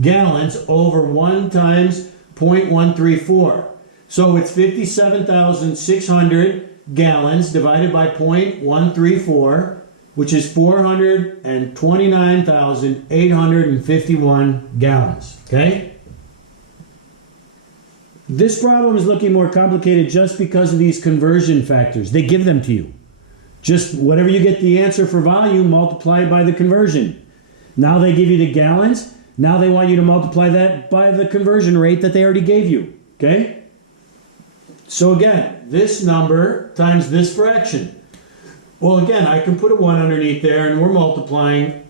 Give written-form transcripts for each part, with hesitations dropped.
gallons over 1 times 0.134. So it's 57,600 gallons divided by 0.134, which is 429,851 gallons, okay? This problem is looking more complicated just because of these conversion factors. They give them to you. Just whatever you get the answer for volume, multiply by the conversion. Now they give you the gallons. Now they want you to multiply that by the conversion rate that they already gave you, okay? So again, this number times this fraction. Well, again, I can put a 1 underneath there, and we're multiplying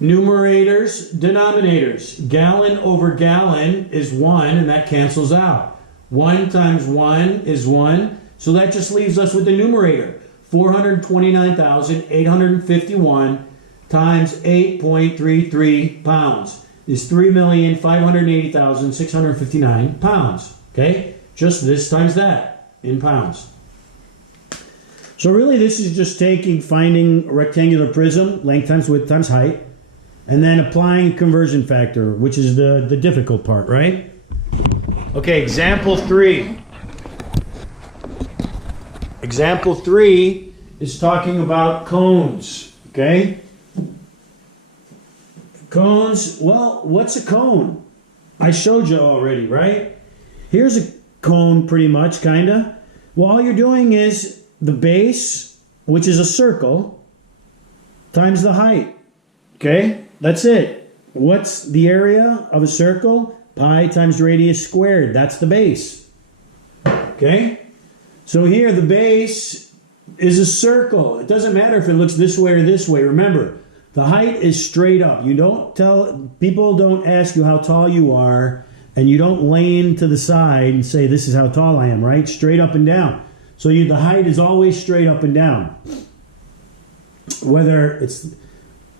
numerators, denominators. Gallon over gallon is 1, and that cancels out. 1 times 1 is 1, so that just leaves us with the numerator. 429,851 times 8.33 pounds is 3,580,659 pounds. Okay? Just this times that in pounds. So really this is just finding a rectangular prism, length times width times height, and then applying conversion factor, which is the difficult part, right? Okay, example 3. Example 3 is talking about cones, okay? Cones, well, what's a cone? I showed you already, right? Here's a cone pretty much, kinda. Well, all you're doing is the base, which is a circle, times the height, okay? That's it. What's the area of a circle? Pi times radius squared. That's the base. Okay? So here the base is a circle. It doesn't matter if it looks this way or this way. Remember, the height is straight up. People don't ask you how tall you are, and you don't lean to the side and say, this is how tall I am, right? Straight up and down. So the height is always straight up and down. Whether it's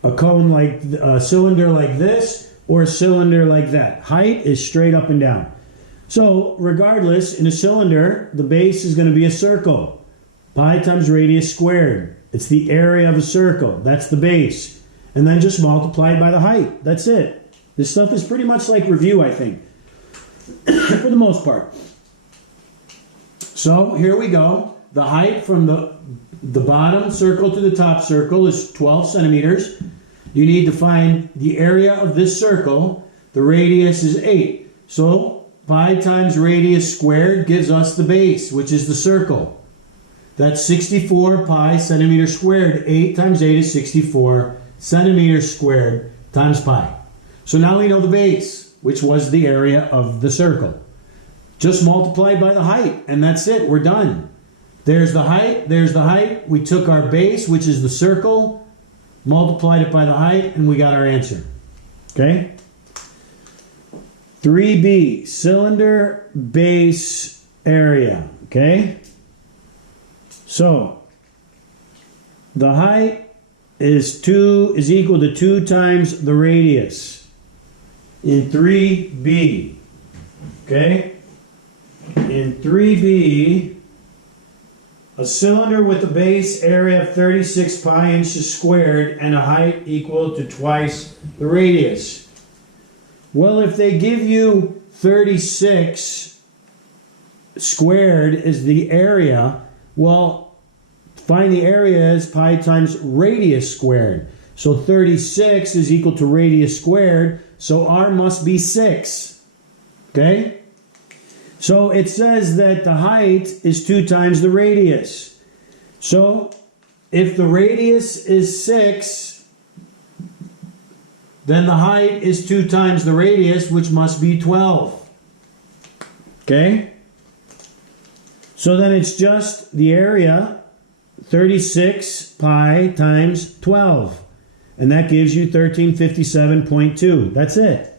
a cone like a cylinder like this or a cylinder like that. Height is straight up and down. So regardless, in a cylinder, the base is going to be a circle. Pi times radius squared. It's the area of a circle. That's the base. And then just multiply it by the height. That's it. This stuff is pretty much like review, I think. For the most part. So here we go. The height from the bottom circle to the top circle is 12 centimeters. You need to find the area of this circle. The radius is 8. So pi times radius squared gives us the base, which is the circle. That's 64 pi centimeters squared. 8 times 8 is 64 centimeters squared times pi. So now we know the base, which was the area of the circle. Just multiply by the height, and that's it. We're done. There's the height. There's the height. We took our base, which is the circle, multiplied it by the height, and we got our answer. Okay? 3b, cylinder base area. Okay? So, the height is equal to 2 times the radius in 3b. Okay? In 3b, a cylinder with a base area of 36 pi inches squared and a height equal to twice the radius. Well, if they give you 36 squared is the area, well, find the area as pi times radius squared. So 36 is equal to radius squared, so r must be 6. Okay? So it says that the height is 2 times the radius. So if the radius is 6, then the height is 2 times the radius, which must be 12. Okay? So then it's just the area, 36 pi times 12. And that gives you 1357.2. That's it.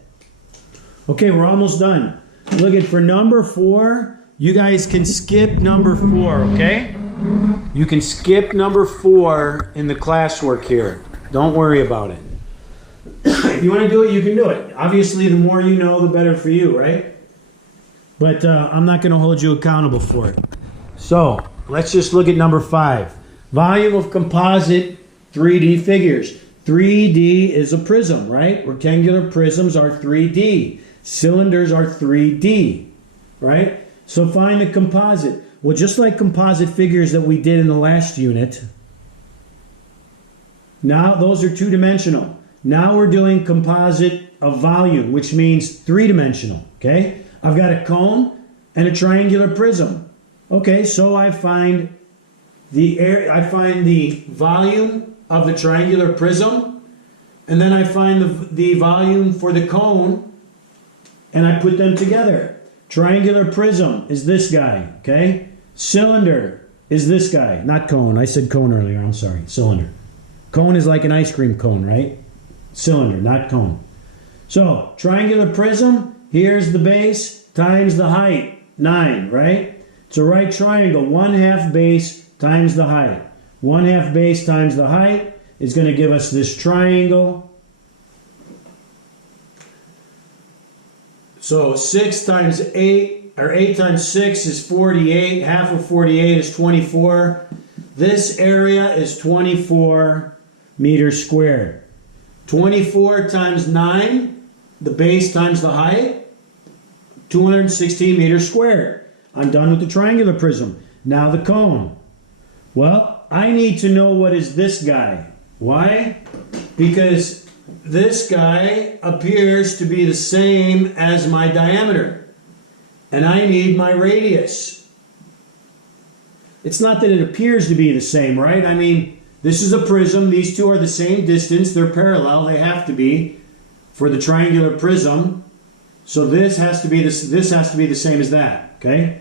Okay, we're almost done. Look at for number 4, you guys can skip number 4, okay? You can skip number 4 in the classwork here. Don't worry about it. If you want to do it, you can do it. Obviously, the more you know, the better for you, right? But I'm not going to hold you accountable for it. So, let's just look at number 5. Volume of composite 3D figures. 3D is a prism, right? Rectangular prisms are 3D. Cylinders are 3D, right? So find the composite. Well, just like composite figures that we did in the last unit, now those are two-dimensional. Now we're doing composite of volume, which means three-dimensional, okay? I've got a cone and a triangular prism. Okay, so I find the volume of the triangular prism, and then I find the volume for the cone, and I put them together. Triangular prism is this guy, okay? Cylinder is this guy, not cone. I said cone earlier, I'm sorry, cylinder. Cone is like an ice cream cone, right? Cylinder, not cone. So, triangular prism, here's the base times the height, 9, right? It's a right triangle, 1/2 base times the height. 1/2 base times the height is going to give us this triangle. So 6 times 8, or 8 times 6 is 48. Half of 48 is 24. This area is 24 meters squared. 24 times 9, the base times the height, 216 meters squared. I'm done with the triangular prism. Now the cone. Well, I need to know what is this guy. Why? Because this guy appears to be the same as my diameter. And I need my radius. It's not that it appears to be the same, right? I mean, this is a prism. These two are the same distance. They're parallel. They have to be for the triangular prism. So this has to be the same as that, okay?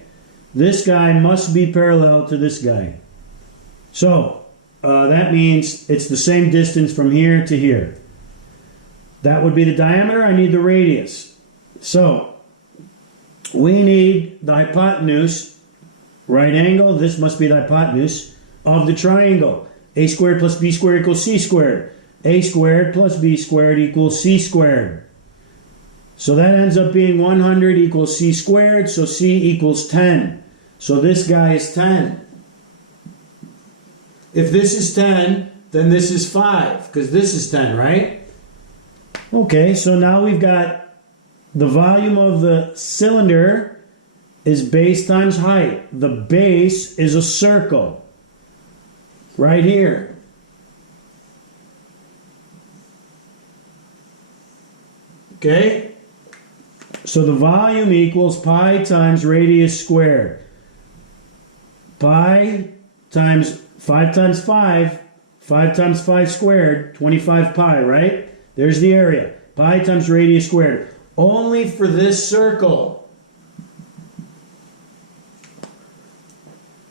This guy must be parallel to this guy. So that means it's the same distance from here to here. That would be the diameter. I need the radius. So we need the hypotenuse, right angle. This must be the hypotenuse of the triangle. A squared plus b squared equals c squared. A squared plus b squared equals c squared. So that ends up being 100 equals c squared. So c equals 10. So this guy is 10. If this is 10, then this is 5, because this is 10, right? Okay, so now we've got the volume of the cylinder is base times height. The base is a circle right here. Okay? So the volume equals pi times radius squared. Pi times 5 times 5, 5 times 5 squared, 25 pi, right? There's the area. Pi times radius squared. Only for this circle.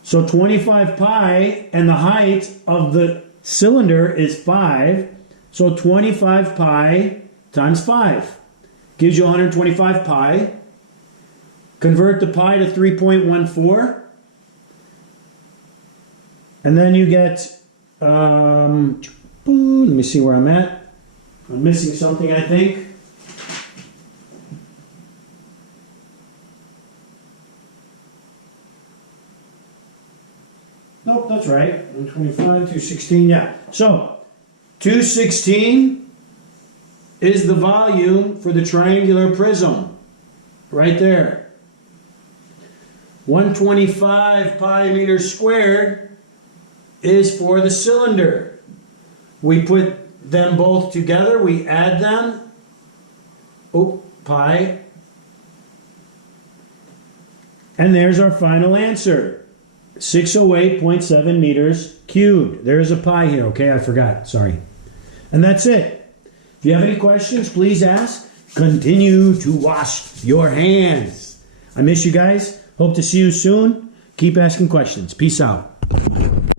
So 25 pi, and the height of the cylinder is 5. So 25 pi times 5 gives you 125 pi. Convert the pi to 3.14. And then you get, let me see where I'm at. I'm missing something, I think. Nope, that's right. 125, 216, yeah. So, 216 is the volume for the triangular prism. Right there. 125 pi meters squared is for the cylinder. We put them both together, we add them. Oh, pi. And there's our final answer. 608.7 meters cubed. There's a pi here, okay? I forgot, sorry. And that's it. If you have any questions, please ask. Continue to wash your hands. I miss you guys. Hope to see you soon. Keep asking questions. Peace out.